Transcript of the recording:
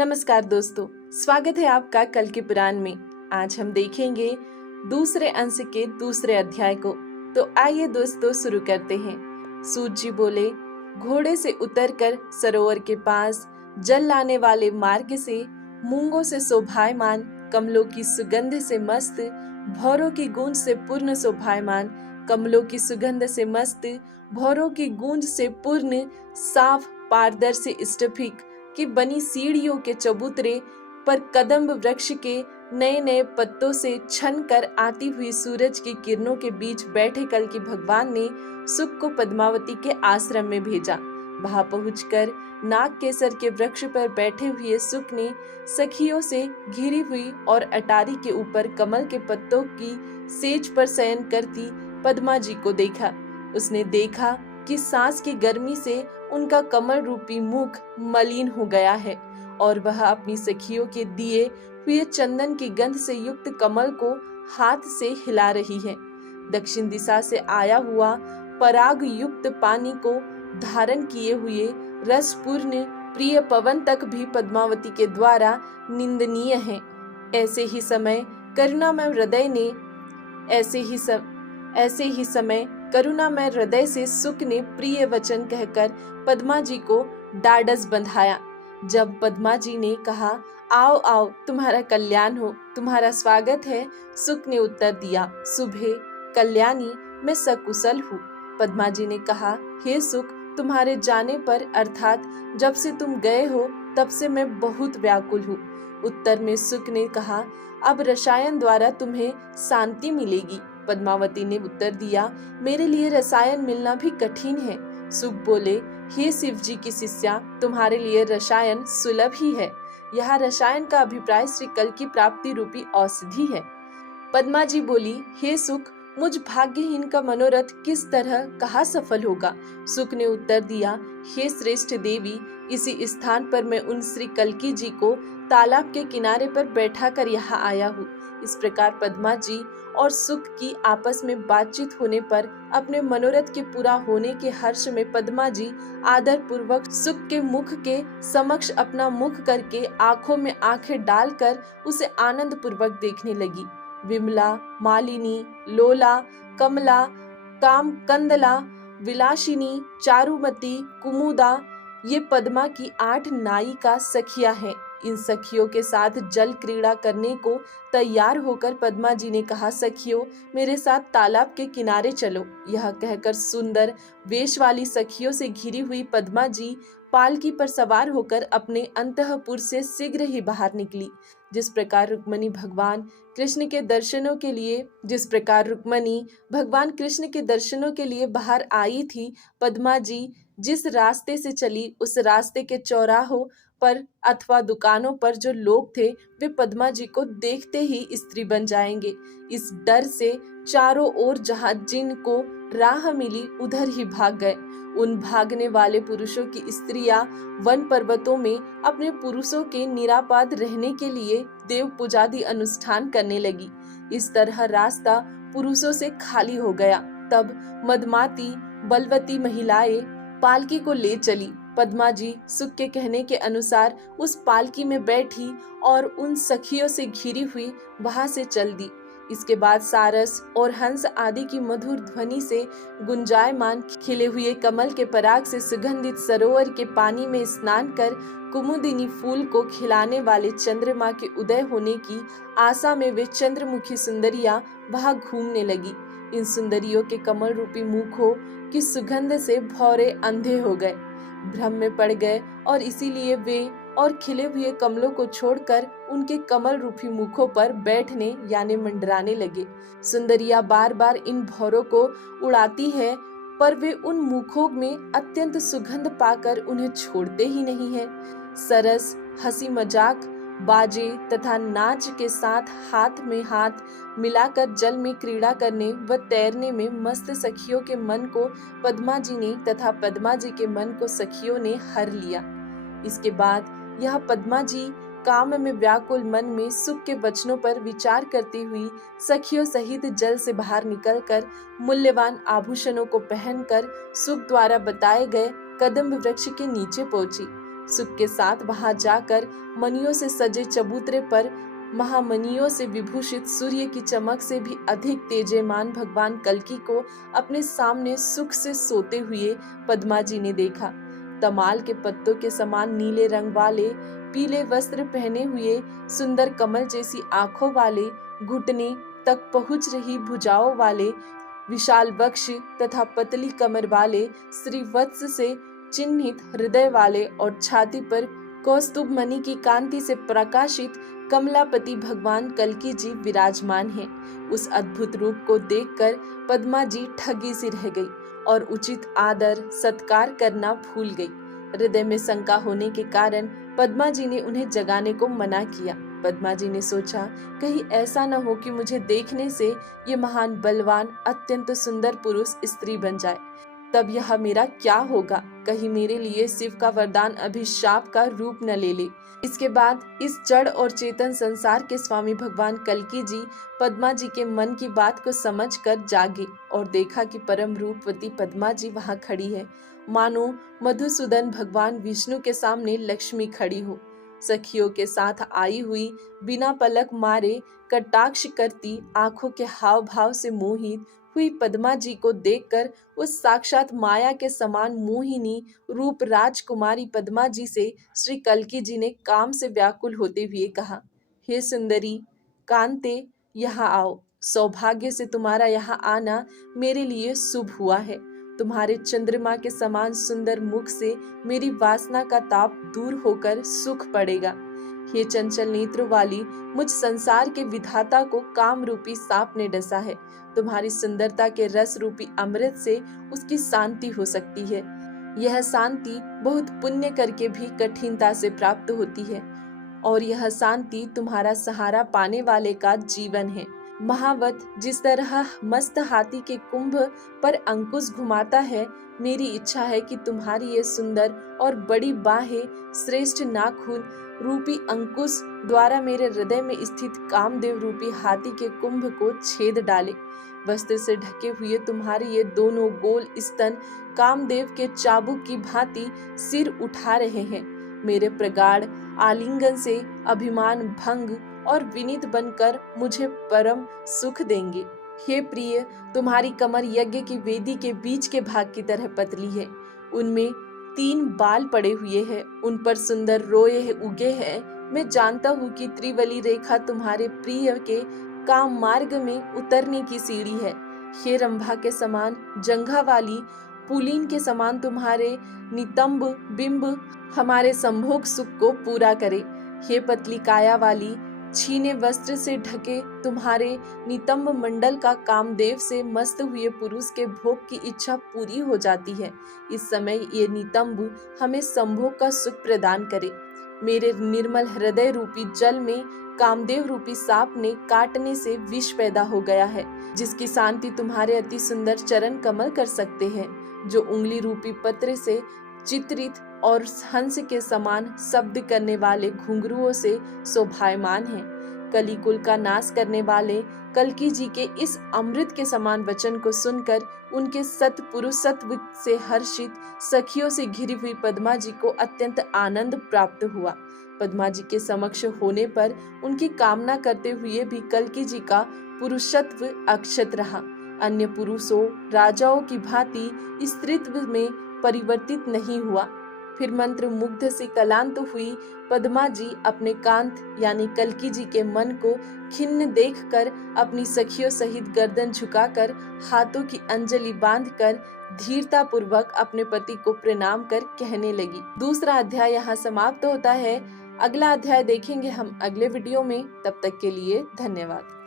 नमस्कार दोस्तों, स्वागत है आपका कल के पुराण में। आज हम देखेंगे दूसरे अंश के दूसरे अध्याय को। तो आइए दोस्तों शुरू करते हैं। सूत जी बोले, घोड़े से उतरकर सरोवर के पास जल लाने वाले मार्ग से, मूंगों से शोभायमान, कमलों की सुगंध से मस्त, भौरों की गूंज से पूर्ण शोभायमान, कमलों की सुगंध से मस्त, भौरों की गूंज से पूर्ण, साफ पारदर्शी स्फटिक की बनी सीढ़ियों के चबूतरे पर कदम्ब वृक्ष के नए नए पत्तों से छन कर आती हुई सूरज की किरणों के बीच बैठे कल की भगवान ने सुख को पद्मावती के आश्रम में भेजा। वहां पहुंचकर नाग केसर के वृक्ष पर बैठे हुए सुख ने सखियों से घिरी हुई और अटारी के ऊपर कमल के पत्तों की सेज पर शयन करती पद्मा जी को देखा। उसने देखा कि सांस की गर्मी से उनका कमल रूपी मुख मलिन हो गया है और वह अपनी सखियों के दिए हुए चंदन की गंध से युक्त कमल को हाथ से हिला रही है। दक्षिण दिशा से आया हुआ पराग युक्त पानी को धारण किए हुए रसपूर्ण प्रिय पवन तक भी पद्मावती के द्वारा निंदनीय है। ऐसे ही समय करुणामय हृदय से सुख ने प्रिय वचन कहकर पद्मा जी को डाढ़स बंधाया। जब पद्मा जी ने कहा, आओ आओ, तुम्हारा कल्याण हो, तुम्हारा स्वागत है, सुख ने उत्तर दिया, सुबह कल्याणी, मैं सकुशल हूँ। पद्मा जी ने कहा, हे सुख, तुम्हारे जाने पर अर्थात जब से तुम गए हो तब से मैं बहुत व्याकुल हूँ। उत्तर में सुख ने कहा, अब रसायन द्वारा तुम्हें शांति मिलेगी। पद्मावती ने उत्तर दिया, मेरे लिए रसायन मिलना भी कठिन है। सुख बोले, हे शिव जी की शिष्या, तुम्हारे लिए रसायन सुलभ ही है। यह रसायन का अभिप्राय श्री कल की प्राप्ति रूपी औषधि है। पद्मा जी बोली, हे सुख, मुझ भाग्यहीन का मनोरथ किस तरह कहाँ सफल होगा। सुख ने उत्तर दिया, हे श्रेष्ठ देवी, इसी स्थान पर मैं उन श्री कल्की जी को तालाब के किनारे पर बैठा कर यहाँ आया हूँ। इस प्रकार पद्मा जी और सुख की आपस में बातचीत होने पर अपने मनोरथ के पूरा होने के हर्ष में पद्मा जी आदर पूर्वक सुख के मुख के समक्ष अपना मुख करके आंखों में आंखें डालकर उसे आनंद पूर्वक देखने लगी। विमला, मालिनी, लोला, कमला, काम कंदला, विलासिनी, चारुमती, कुमुदा, ये पद्मा की 8 नायिका सखियां हैं। इन सखियों के साथ जल क्रीड़ा करने को तैयार होकर पद्मा जी ने कहा, सखियों, मेरे साथ तालाब के किनारे चलो। यह कहकर सुंदर वेश वाली सखियों से घिरी हुई पद्मा जी पालकी पर सवार होकर अपने अंतःपुर से शीघ्र ही बाहर निकली। जिस प्रकार रुक्मणी भगवान कृष्ण के दर्शनों के लिए बाहर आई थी, पद्मा जी जिस रास्ते से चली उस रास्ते के चौराहों पर अथवा दुकानों पर जो लोग थे वे पद्मा जी को देखते ही स्त्री बन जाएंगे। इस डर से चारों ओर जहां जिनको राह मिली उधर ही भाग गए। उन भागने वाले पुरुषों की स्त्रियां वन पर्वतों में अपने पुरुषों के निरापद रहने के लिए देव पूजादि अनुष्ठान करने लगी। इस तरह रास्ता पुरुषों से खाली हो गया। तब मदमाती बलवती महिलाएं पालकी को ले चली। पद्मा जी सुख के कहने के अनुसार उस पालकी में बैठी और उन सखियों से घिरी हुई वहां से चल दी। इसके बाद सारस और हंस आदि की मधुर ध्वनि से गुंजायमान खिले हुए कमल के पराग से सुगंधित सरोवर के पानी में स्नान कर कुमुदिनी फूल को खिलाने वाले चंद्रमा के उदय होने की आशा में वे चंद्रमुखी सुंदरियां वहां घूमने लगी। इन सुंदरियों के कमल रूपी मुखों की सुगंध से भौरे अंधे हो गए, भ्रम में पड़ गए और इसीलिए वे और खिले हुए कमलों को छोड़कर उनके कमल रूपी मुखों पर बैठने यानी मंडराने लगे। सुंदरियां बार बार इन भौरों को उड़ाती है पर वे उन मुखों में अत्यंत सुगंध पाकर उन्हें छोड़ते ही नहीं है। सरस, हंसी मजाक, बाजे तथा नाच के साथ हाथ में हाथ मिलाकर जल में क्रीड़ा करने व तैरने में मस्त सखियों के मन को पद्मा जी ने तथा पद्मा जी के मन को सखियों ने हर लिया। इसके बाद यह पद्मा जी काम में व्याकुल मन में सुख के वचनों पर विचार करती हुई सखियों सहित जल से बाहर निकलकर मूल्यवान आभूषणों को पहनकर सुख द्वारा बताए गए कदम्ब वृक्ष के नीचे पहुंची। सुख के साथ वहां जाकर मणियों से सजे चबूतरे पर महामणियों से विभूषित सूर्य की चमक से भी अधिक तेजमान भगवान कल्कि को अपने सामने सुख से सोते हुए पद्मा जी ने देखा। तमाल के पत्तों के समान नीले रंग वाले, पीले वस्त्र पहने हुए, सुंदर कमल जैसी आंखों वाले, घुटने तक पहुंच रही भुजाओं वाले, विशाल वक्ष तथा पतली कमर वाले, श्रीवत्स से चिन्हित हृदय वाले और छाती पर कौस्तुभ मणि की कांति से प्रकाशित कमलापति भगवान कल्कि जी विराजमान हैं। उस अद्भुत रूप को देखकर पद्मा जी ठगी सी रह गई और उचित आदर सत्कार करना भूल गई। हृदय में शंका होने के कारण पद्मा जी ने उन्हें जगाने को मना किया। पद्मा जी ने सोचा, कहीं ऐसा न हो कि मुझे देखने से ये महान बलवान अत्यंत सुंदर पुरुष स्त्री बन जाए, तब यह मेरा क्या होगा? कहीं मेरे लिए शिव का वरदान अभिशाप का रूप न ले ले। इसके बाद इस जड़ और चेतन संसार के स्वामी भगवान कल्कि जी पद्मा जी के मन की बात को समझकर जागे और देखा कि परम रूपवती पद्मा जी वहां खड़ी है, मानो मधुसूदन भगवान विष्णु के सामने लक्ष्मी खड़ी हो। सखियों के साथ आई हुई, बिना पलक मारे कटाक्ष करती आंखों के हाव भाव से मोहित हुई पद्मा जी को देखकर उस साक्षात माया के समान मोहिनी रूप राजकुमारी पद्मा जी से श्री कल्कि जी ने काम से व्याकुल होते हुए कहा, हे सुंदरी कांते, यहाँ आओ। सौभाग्य से तुम्हारा यहाँ आना मेरे लिए शुभ हुआ है। तुम्हारे चंद्रमा के समान सुंदर मुख से मेरी वासना का ताप दूर होकर सुख पड़ेगा। हे चंचल नेत्र वाली, मुझ संसार के विधाता को काम रूपी सांप ने डसा है। तुम्हारी सुंदरता के रस रूपी अमृत से उसकी शांति हो सकती है। यह शांति बहुत पुण्य करके भी कठिनता से प्राप्त होती है और यह शांति तुम्हारा सहारा पाने वाले का जीवन है। महावत जिस तरह मस्त हाथी के कुंभ पर अंकुश घुमाता है, मेरी इच्छा है कि तुम्हारी ये सुंदर और बड़ी बाहें श्रेष्ठ नाखून रूपी अंकुश द्वारा मेरे हृदय में स्थित कामदेव रूपी हाथी के कुंभ को छेद डाले। वस्त्र से ढके हुए तुम्हारे ये दोनों गोल स्तन कामदेव के चाबुक की भांति सिर उठा रहे हैं। मेरे प्रगाढ़ आलिंगन से अभिमान भंग और विनीत बनकर मुझे परम सुख देंगे। हे प्रिय, तुम्हारी कमर यज्ञ की वेदी के बीच के भाग की तरह पतली है। उनमें 3 बाल पड़े हुए हैं, उन पर सुंदर रोए उगे हैं। मैं जानता हूँ कि त्रिवली रेखा तुम्हारे प्रिय के काम मार्ग में उतरने की सीढ़ी है। हे रंभा के समान जंघा वाली, पुलीन के समान तुम्हारे नितंब बिंब हमारे संभोग सुख को पूरा करे। हे पतली काया वाली, छीने वस्त्र से ढके तुम्हारे नितंब मंडल का कामदेव से मस्त हुए पुरुष के भोग की इच्छा पूरी हो जाती है। इस समय ये नितंब हमें संभोग का सुख प्रदान करे। मेरे निर्मल हृदय रूपी जल में कामदेव रूपी सांप ने काटने से विष पैदा हो गया है, जिसकी शांति तुम्हारे अति सुंदर चरण कमल कर सकते हैं, जो उंगली रूपी पत्र से चित्रित और हंस के समान शब्द करने वाले घुंघरुओं से शोभायमान है। कलिकुल का नाश करने वाले कल्कि जी के इस अमृत के समान वचन को सुनकर उनके सत्पुरुषत्व से हर्षित सखियों से घिरी हुई पद्मा जी को अत्यंत आनंद प्राप्त हुआ। पद्मा जी के समक्ष होने पर उनकी कामना करते हुए भी कल्कि जी का पुरुषत्व अक्षत रहा। अन्य पुरुषों राजाओं की भांति स्त्रीत्व में परिवर्तित नहीं हुआ। फिर मंत्र मुग्ध से कलांत हुई पद्मा जी अपने कांत यानी कल्कि जी के मन को खिन्न देखकर अपनी सखियों सहित गर्दन झुकाकर हाथों की अंजलि बांधकर धीरता पूर्वक अपने पति को प्रणाम कर कहने लगी। दूसरा अध्याय यहाँ समाप्त होता है। अगला अध्याय देखेंगे हम अगले वीडियो में। तब तक के लिए धन्यवाद।